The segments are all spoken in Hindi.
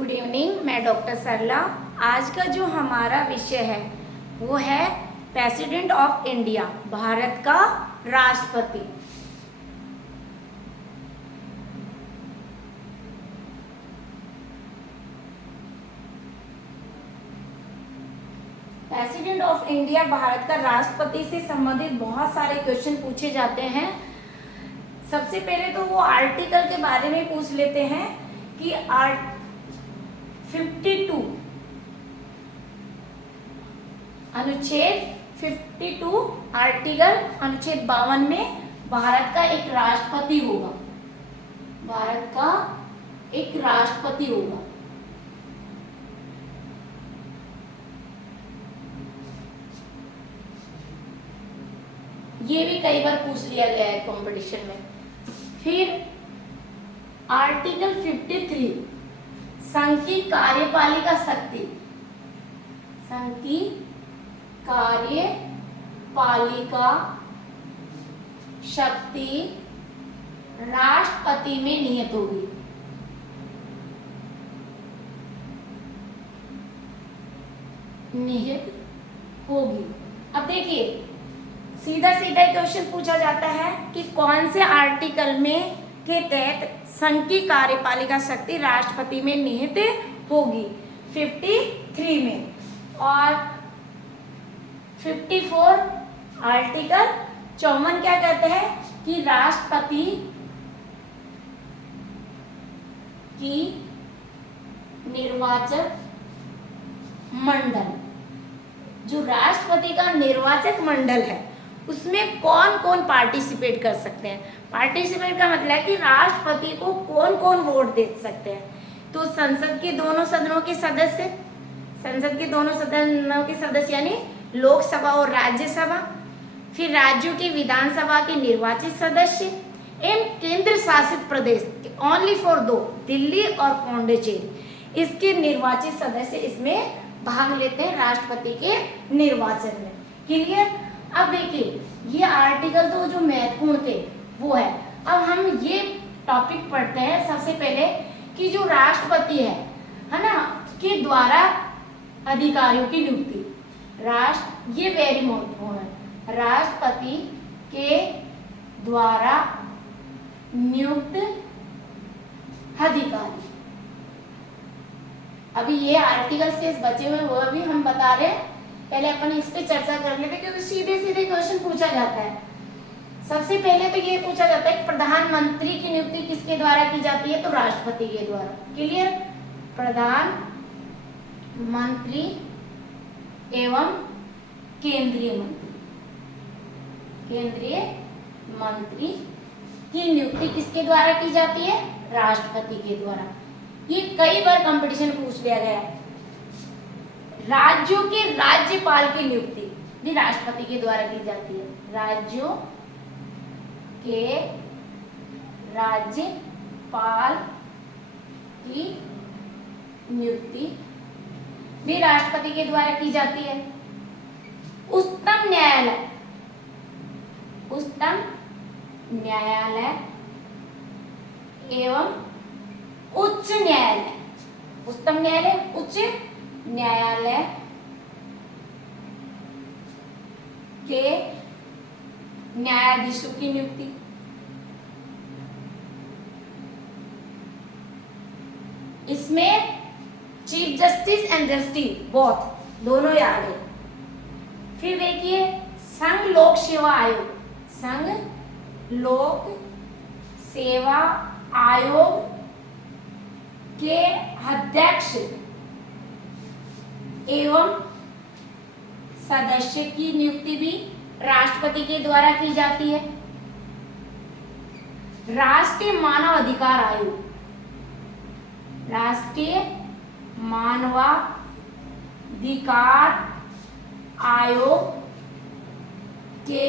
गुड इवनिंग, मैं डॉक्टर सरला। आज का जो हमारा विषय है वो है प्रेसिडेंट ऑफ इंडिया, भारत का राष्ट्रपति। प्रेसिडेंट ऑफ इंडिया, भारत का राष्ट्रपति से संबंधित बहुत सारे क्वेश्चन पूछे जाते हैं। सबसे पहले तो वो आर्टिकल के बारे में पूछ लेते हैं कि 52 अनुच्छेद 52 आर्टिकल अनुच्छेद 52 में भारत का एक राष्ट्रपति होगा। भारत का एक राष्ट्रपति होगा। ये भी कई बार पूछ लिया गया है कंपटीशन में। फिर आर्टिकल 53 संघ की कार्यपालिका शक्ति, संघ की कार्यपालिका शक्ति राष्ट्रपति में निहित होगी। निहित होगी। अब देखिए, सीधा सीधा क्वेश्चन पूछा जाता है कि कौन से आर्टिकल में के तहत संघ की कार्यपालिका शक्ति राष्ट्रपति में निहित होगी। 53 में और 54 आर्टिकल 54 क्या कहते हैं कि राष्ट्रपति की निर्वाचक मंडल, जो राष्ट्रपति का निर्वाचक मंडल है उसमें कौन कौन पार्टिसिपेट कर सकते हैं। पार्टिसिपेट का मतलब है कि राष्ट्रपति को कौन कौन वोट दे सकते हैं। तो संसद के दोनों सदनों के सदस्य, संसद के दोनों सदनों के सदस्य यानी लोकसभा और राज्यसभा, फिर राज्यों की विधानसभा के निर्वाचित सदस्य एवं केंद्र शासित प्रदेश ओनली फॉर 2, दिल्ली और पौंडीचेरी, इसके निर्वाचित सदस्य इसमें भाग लेते हैं राष्ट्रपति के निर्वाचन में। क्लियर। अब देखिए, ये आर्टिकल तो जो महत्वपूर्ण थे वो है। अब हम ये टॉपिक पढ़ते हैं सबसे पहले कि जो राष्ट्रपति है ना, के द्वारा अधिकारियों की नियुक्ति। ये वेरी महत्वपूर्ण है। राष्ट्रपति के द्वारा नियुक्त अधिकारी। अभी ये आर्टिकल से बचे हुए वो भी हम बता रहे हैं। पहले अपन इस पे चर्चा कर लेते हैं क्योंकि सीधे सीधे क्वेश्चन पूछा जाता है। सबसे पहले तो ये पूछा जाता है कि प्रधानमंत्री की नियुक्ति किसके द्वारा की जाती है, तो राष्ट्रपति के द्वारा। क्लियर। प्रधानमंत्री एवं केंद्रीय मंत्री, केंद्रीय मंत्री की नियुक्ति किसके द्वारा की जाती है, राष्ट्रपति के द्वारा। ये कई बार कंपटीशन पूछ लिया गया है। राज्यों के राज्यपाल की नियुक्ति भी राष्ट्रपति के द्वारा की जाती है। राज्यों के राज्यपाल की नियुक्ति भी राष्ट्रपति के द्वारा की जाती है। उच्चतम न्यायालय, उच्चतम न्यायालय एवं उच्च न्यायालय, उच्चतम न्यायालय, उच्च न्यायालय के न्यायाधीशों की नियुक्ति। इसमें chief justice and justice both, दोनों याद है। फिर देखिए, संघ लोक सेवा आयोग, संघ लोक सेवा आयोग के अध्यक्ष एवं सदस्य की नियुक्ति भी राष्ट्रपति के द्वारा की जाती है। राष्ट्रीय मानव अधिकार आयोग, राष्ट्रीय मानवाधिकार आयोग के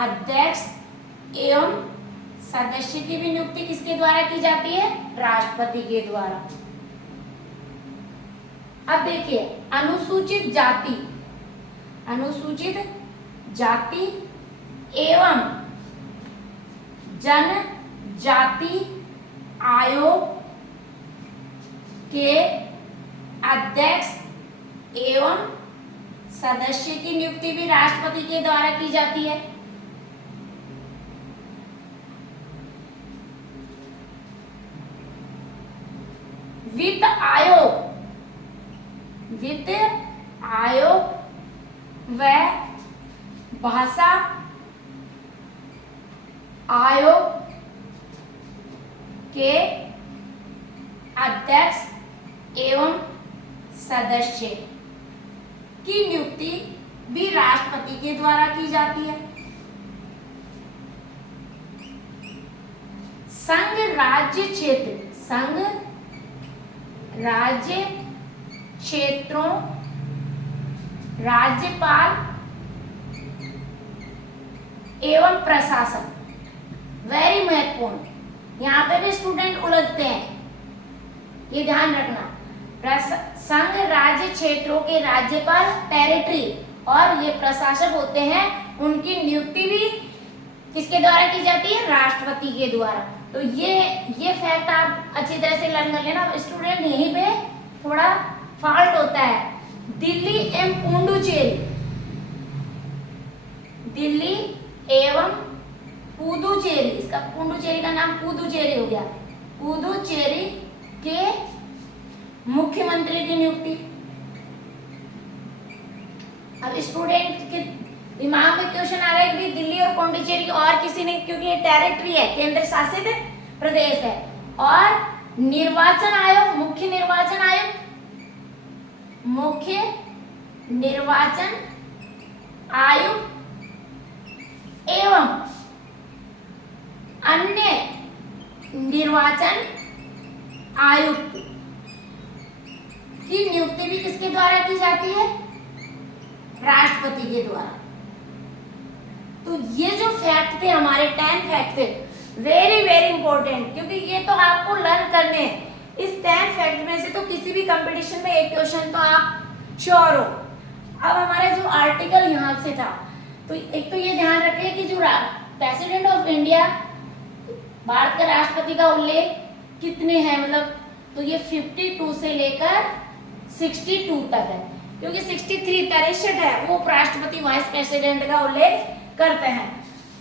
अध्यक्ष एवं सदस्य की भी नियुक्ति किसके द्वारा की जाती है, राष्ट्रपति के द्वारा। अब देखिए, अनुसूचित जाति, अनुसूचित जाति एवं जनजाति आयोग के अध्यक्ष एवं सदस्य की नियुक्ति भी राष्ट्रपति के द्वारा की जाती है। वित्त आयोग व भाषा आयोग के अध्यक्ष एवं सदस्य की नियुक्ति भी राष्ट्रपति के द्वारा की जाती है। संघ राज्य क्षेत्रों राज्यपाल एवं प्रशासन, वेरी महत्वपूर्ण, यहाँ पे भी स्टूडेंट उलझते हैं, ये ध्यान रखना। संघ राज्य क्षेत्रों के राज्यपाल टेरिटरी और ये प्रशासक होते हैं, उनकी नियुक्ति भी किसके द्वारा की जाती है? राष्ट्रपति के द्वारा। तो ये फैक्ट आप अच्छी तरह से लर्न कर लेना। स्टूडेंट यहीं पे थोड़ा फॉल्ट होता है। दिल्ली एवं पुडुचेरी, इसका पुडुचेरी का नाम पुडुचेरी हो गया। पुडुचेरी के मुख्यमंत्री की नियुक्ति। अब स्टूडेंट के दिमाग में क्वेश्चन आ रहा है कि दिल्ली और पुडुचेरी और किसी ने, क्योंकि ये टेरिटरी है, केंद्र शासित प्रदेश है। और निर्वाचन आयोग, मुख्य निर्वाचन आयुक्त एवं अन्य निर्वाचन आयुक्त की नियुक्ति भी किसके द्वारा की जाती है? राष्ट्रपति के द्वारा। तो ये जो फैक्ट थे हमारे 10 फैक्ट थे, वेरी वेरी इंपॉर्टेंट, क्योंकि ये तो आपको लर्न करने हैं। इस 10 फैक्ट में से तो किसी भी कंपटीशन में एक क्वेश्चन तो आप श्योर हो। अब हमारा जो आर्टिकल यहाँ से था, तो एक तो ये ध्यान रखें कि जो प्रेसिडेंट ऑफ इंडिया, भारत का राष्ट्रपति का उल्लेख कितने हैं, मतलब तो ये 52 से लेकर 62 तक है, क्योंकि 63 है वो उपराष्ट्रपति वाइस प्रेसिडेंट का उल्लेख करते हैं।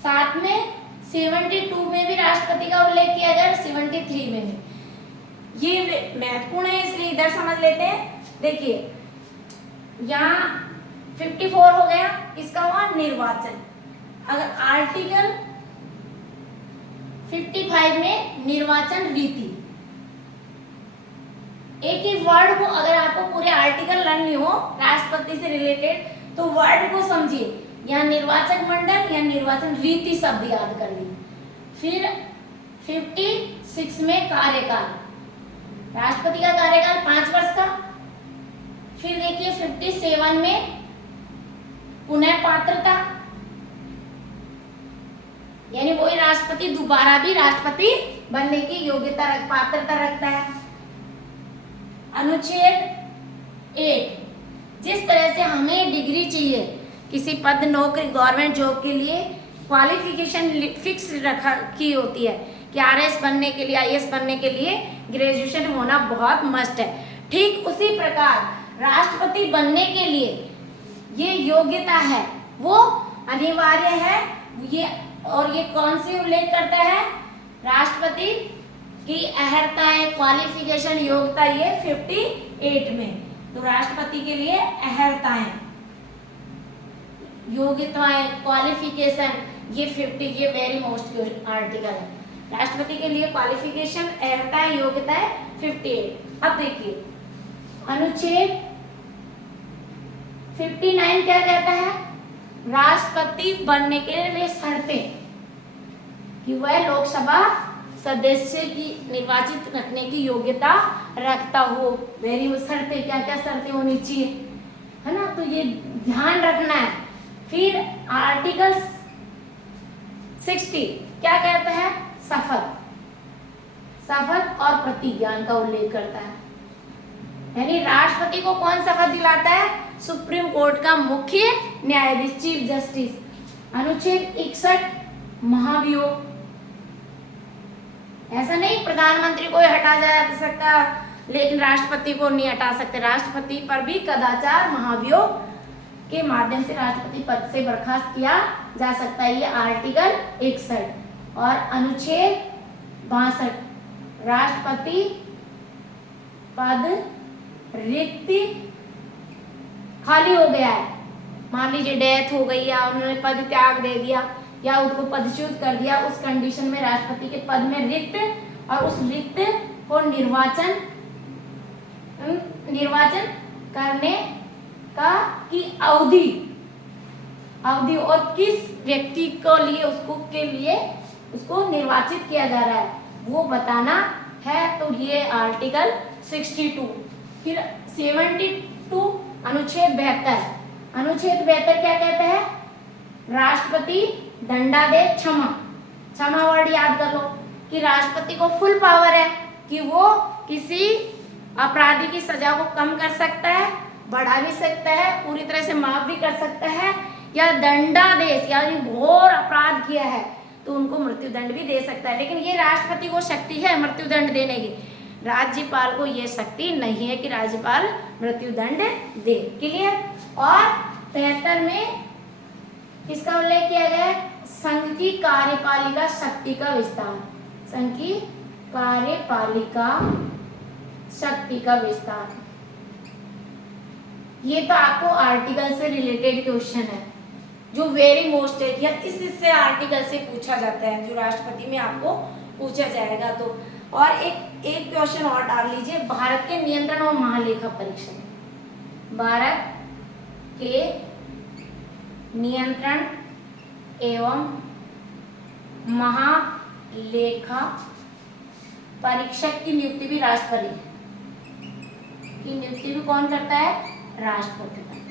साथ में 72 में भी राष्ट्रपति का उल्लेख किया गया, 73 में भी। ये महत्वपूर्ण है, इसलिए इधर समझ लेते हैं। देखिए यहाँ 54 हो गया, इसका हुआ निर्वाचन। अगर आर्टिकल 55 में निर्वाचन रीति, एक ही वर्ड को, अगर आपको पूरे आर्टिकल लर्न नहीं हो राष्ट्रपति से रिलेटेड, तो वर्ड को समझिए। यहाँ निर्वाचक मंडल या निर्वाचन रीति शब्द याद कर ली। फिर 56 में कार्यकाल, राष्ट्रपति का कार्यकाल 5 वर्ष का। फिर देखिए 57 में पुनः पात्रता, यानी वही राष्ट्रपति दोबारा भी राष्ट्रपति बनने की योग्यता पात्रता रखता है। अनुच्छेद 8, जिस तरह से हमें डिग्री चाहिए किसी पद, नौकरी, गवर्नमेंट जॉब के लिए क्वालिफिकेशन फिक्स रखा की होती है कि आरएस बनने के लिए, आईएएस बनने के लिए ग्रेजुएशन होना बहुत मस्ट है। ठीक उसी प्रकार राष्ट्रपति बनने के लिए ये योग्यता है, वो अनिवार्य है। ये और ये कौन सी उल्लेख करता है? राष्ट्रपति की अहर्ताएं, क्वालिफिकेशन, योग्यता, ये 58 में। तो राष्ट्रपति के लिए अहर्ताएं, योग्यताएं, क्वालिफिकेशन, ये 50, ये वेरी मोस्ट आर्टिकल है। राष्ट्रपति के लिए क्वालिफिकेशन, अहर्ताएं, योग्यताएं 58। अब देखिए अनुच्छेद 59 क्या कहता है? राष्ट्रपति बनने के लिए शर्तें, कि वह लोकसभा सदस्य की निर्वाचित रखने की योग्यता रखता हो। वेरी शर्तें, क्या क्या शर्तें होनी चाहिए, है ना? तो ये ध्यान रखना है। फिर आर्टिकल 60 क्या कहता है? शपथ और प्रतिज्ञान का उल्लेख करता है। यानी राष्ट्रपति को कौन शपथ दिलाता है? सुप्रीम कोर्ट का मुख्य न्यायाधीश, चीफ जस्टिस। अनुच्छेद 61 महाभियोग, ऐसा नहीं प्रधानमंत्री को हटा जा सकता, लेकिन राष्ट्रपति को नहीं हटा सकते। राष्ट्रपति पर भी कदाचार महाभियोग के माध्यम से राष्ट्रपति पद से बर्खास्त किया जा सकता है। ये आर्टिकल 61 और अनुच्छेद 62 राष्ट्रपति पद रिक्त खाली हो गया है, मान लीजिए डेथ हो गई या उन्होंने पद त्याग दे दिया या उनको पदच्युत कर दिया, उस कंडीशन में राष्ट्रपति के पद में रिक्त और उस रिक्त को निर्वाचन करने का की अवधि और किस व्यक्ति को लिए उसको निर्वाचित किया जा रहा है वो बताना है। तो ये आर्टिकल 62। फिर 72 अनुच्छेद 72। अनुच्छेद 72 क्या कहता है? राष्ट्रपति दंडादेश क्षमा वर्ड याद कर लो कि राष्ट्रपति को फुल पावर है कि वो किसी अपराधी की सजा को कम कर सकता है, बढ़ा भी सकता है, पूरी तरह से माफ भी कर सकता है, या दंडादेश यानी घोर अपराध किया है तो उनको मृत्यु दंड भी दे सकता है। लेकिन ये राष्ट्रपति को शक्ति है मृत्यु दंड देने की, राज्यपाल को ये शक्ति नहीं है कि राज्यपाल मृत्यु दंड दे। क्लियर? और 73 में किसका उल्लेख किया गया है? संघ की कार्यपालिका शक्ति का विस्तार। संघ की कार्यपालिका शक्ति का विस्तार। ये तो आपको आर्टिकल से रिलेटेड क्वेश्चन है जो वेरी मोस्ट है, या इससे आर्टिकल से पूछा जाता है जो राष्ट्रपति में आपको पूछा जाएगा। तो और एक क्वेश्चन और डाल लीजिए, भारत के नियंत्रण और महालेखा परीक्षण। भारत के नियंत्रण एवं महालेखा परीक्षक की नियुक्ति भी राष्ट्रपति की नियुक्ति भी कौन करता है? राष्ट्रपति करता है।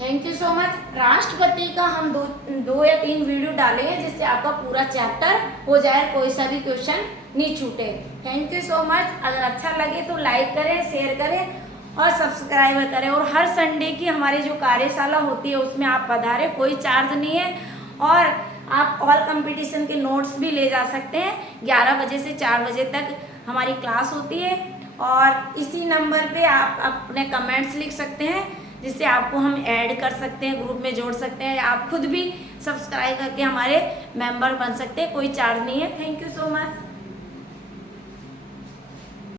Thank you so much. राष्ट्रपति का हम दो या तीन वीडियो डालेंगे जिससे आपका पूरा चैप्टर हो जाए, कोई सा भी क्वेश्चन नहीं छूटे। Thank you so much. अगर अच्छा लगे तो लाइक करें, शेयर करें और सब्सक्राइब करें। और हर संडे की हमारी जो कार्यशाला होती है उसमें आप पधारें, कोई चार्ज नहीं है और आप ऑल कंपटीशन के नोट्स भी ले जा सकते हैं। 11 बजे से 4 बजे तक हमारी क्लास होती है और इसी नंबर पे आप अपने कमेंट्स लिख सकते हैं जिससे आपको हम ऐड कर सकते हैं, ग्रुप में जोड़ सकते हैं, या आप खुद भी सब्सक्राइब करके हमारे मेंबर बन सकते हैं, कोई चार्ज नहीं है। Thank you so much.